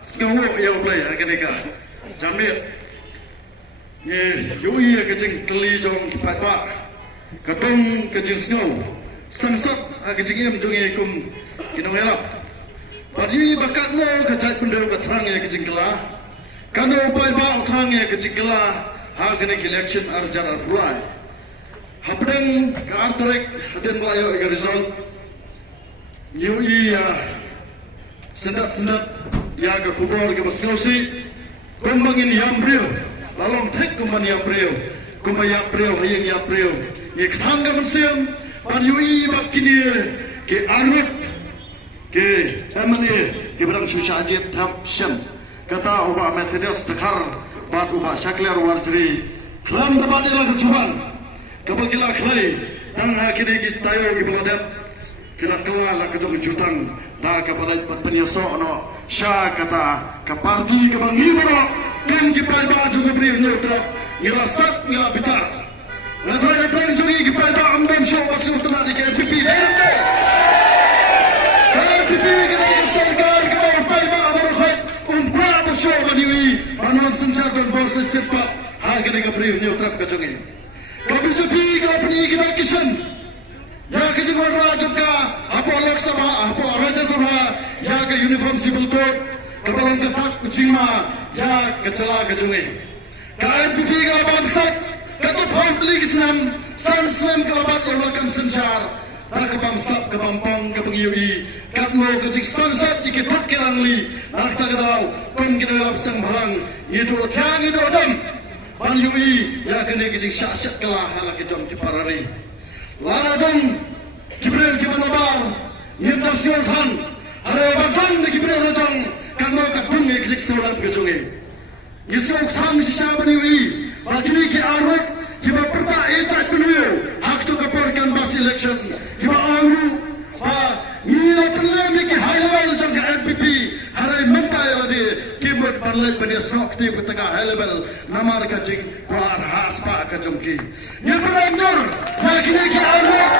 Sekarang yang boleh agak jamir. Ye yui kejeng teli jong kipat ba. Kadung kejeng snow. Sangsat kejeng em jong kum kinong elap. Bari bakat mo kejat benda keterang ya kejeng kelah. Kano upai ba terang ya kejeng kelah. Ha kena election arjar arulai. Hapdeng ke artrek dan melayu ke result. Yui sendat ya ke kubur ke besngausi. Kumbangin yang beriu. Lalu tek kumban yang beriu. Kumban yang beriu hayang yang beriu. Ye ketangga mensiam. Pan yui makini ke arut. Ke emani ke berang susah ajit tam shen. Kata ubah Methodist dekar. Bat ubah syaklar warjri. Kelam debat ialah kecuban. Kebagilah kelai. Tang kini tayo ibaladat. Kila kelala kejong jutang. Dah kepada penyesok no. Syah kata ke parti ke bang Ibro dan ke pada juga beri neutral ngira sat ngira bitar ngira perang juga ke pada amdan show masuk tenang di KPP KPP kita sergar ke bawah pada amarafat umpra bershow baniwi manuan senjata dan bangsa cepat harga dengan beri neutral ke jongi KPP ke peni kita kisah ya kejuan raja ka apa Lok Sabha apa Raja Sabha ya ke uniform civil code kebalan ketak ucima ya kecela kejungi KPP kalau bangsat kata publik Islam Islam kalau bat yang lakukan sencar tak kebangsat kebampang kepengiui katmo kecik sansat jika tak kirangli nak tak kedau kon kita dalam sang barang itu tiang itu adam pan yui ya kene kecik syak kelah ala kejam kiparari Laradang Jibril Kibanabar Nyenda Syoltan Hari Badang di Jibril Rajang Karena kadung eksik seorang kejungi Yesok sang sisa baniwi Bagi ki arut Kiba perta ecak baniwi Hak tu keporkan bas election Kiba aru Nila pelami ki high level jang ke NPP Hari mentai lagi Kibut parlej bani sok ti petengah high level Namar kajing Kuar haspa kajungki Nyebran nur Bagi ki arut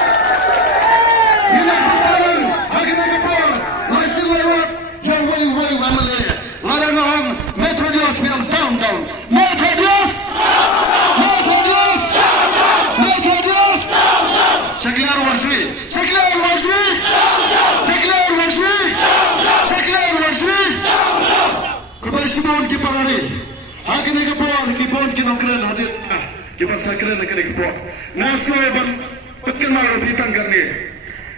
Nila pertarung Bagi ki por Laisi lewat Yang way wamale Larang orang Metodios yang down Metodios Metodios Metodios Sekalian warjui Sekalian warjui Sekalian warjui Sekalian warjui Kubai Simon kiparari Hakini kepor Kipon kinokren hadit Kipasakren kini kepor Nasko bang Pekin maru pitang karni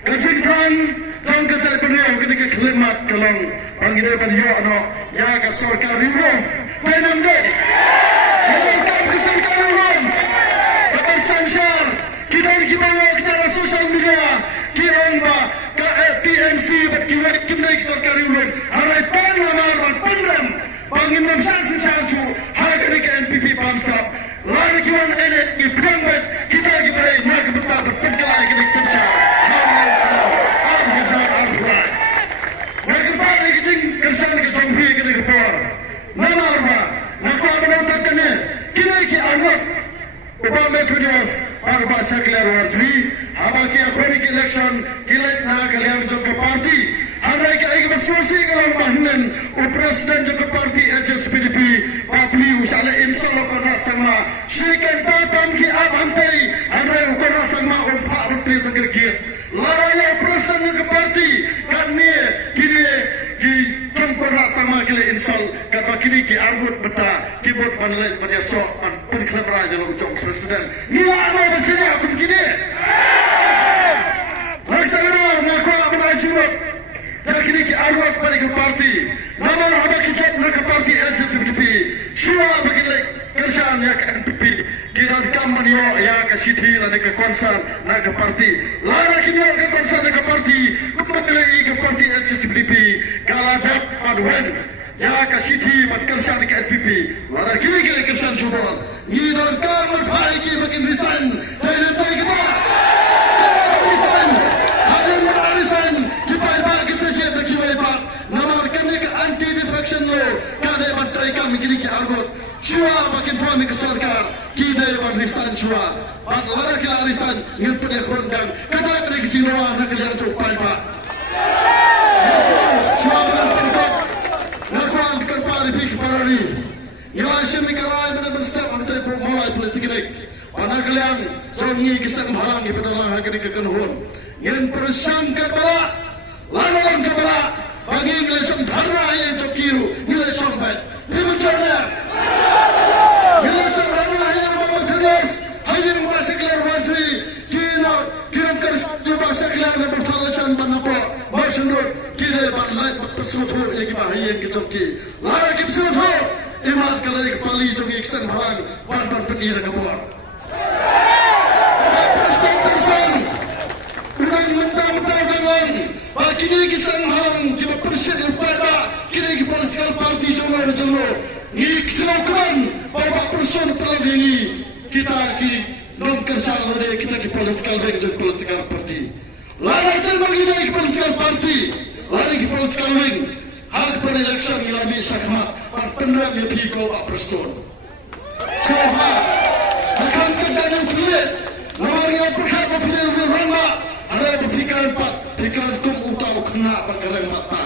Kajiktan Jom kajak beriau ketika kelimat Kalang Panggil beriau ano Ya ke sorkar riuh Benam dek Menangkap ke sorkar riuh Bapak Sansyar Kita bawa secara sosial media Kirang ba TMC Berkiwet kimnaik sorkar riuh Harai pang lamar Penram Bangin namsal Sansyarju Hari ke NPP Pamsap Lari kiwan enet Di pedang bet Kita berai Nak betah berpengkelai Kedik Sansyar Harai Islam Al-Hajar Al-Hurai Nagepar ni kecing kersan ke jomfi ke ni kepor. Nama arba, naku menutakan ni. Kini ki arwah. Upa Methodis arba saklar warjri. Haba ki akhiri election kilat na kalian jogga parti. Harai ki aiki bersuasi kalau bahnen. Presiden jogga parti HSPDP. Papli usala insyaallah kona sama. Syirikan tatan ki abantai. Harai ukona sama umpak berpilih tergigit. Laraya presiden jogga parti. Kami kini ki jongkora sama kile insol kata kini ki arbut beta kibut panlet pada sok pan penklam raja lo jong presiden ni apa bersini aku begini laksana ngaku menajurut kata kini ki arbut pada ke parti nama apa ki job nak ke parti LCCP syua begini kerjaan ya ke NPP kita kampan yo ya ke city la ke konsan nak ke parti lara kini ke konsan nak ke parti kembali ke parti LCCP kalau dapat paduan ya ke city mat kerjaan ke NPP lara kini kerjaan jubor ni dan kamar baiki bikin resign dan nanti kita resign ada resign kita bagi saja bagi webat nama kini ke anti defection law kada batrai kami kini ke arbut Shua bakin kami ke sarkar kita yang resign shua bat lara kila resign ngin pada kondang kata pada kecinawa nak kalian cupai pak shua bukan pentok nakuan kerpari pik parari. Nilai semikarai mana berstak mantai mulai politik ini. Panak kalian songi kisah halang di pedalang hakari kekenhun. Yang persangkat bala, lalang kebala. Bagi nilai sembara yang cokiru, nilai sombet. Dimencarnya. Nilai sembara yang memekeras. Hanya masih kelar wajri. Kirim keris bahasa kelar dan bertalasan banapa. Maksudnya kira banglai berpesuatu yang kibahi yang kicoki. Lara kipsuatu. Imat kalai kepali coki kisah halang. Ban penira kebuar. Presiden tersan. Urang mentang-mentang dengan. Kini kisah halang kita presiden pada kini political party jono. Ni kisah kawan bapak person perlagi kita ki non kerja lade kita ki political wing dan political party. Lari cuma kita ki political party, lari ki political wing. Hak per election ilami sakmat penram ya piko bapak person. Siapa akan terjadi pilih? Nomor yang perkara pilih ramah ada pikiran pat pikiran kum utau kena perkara mata.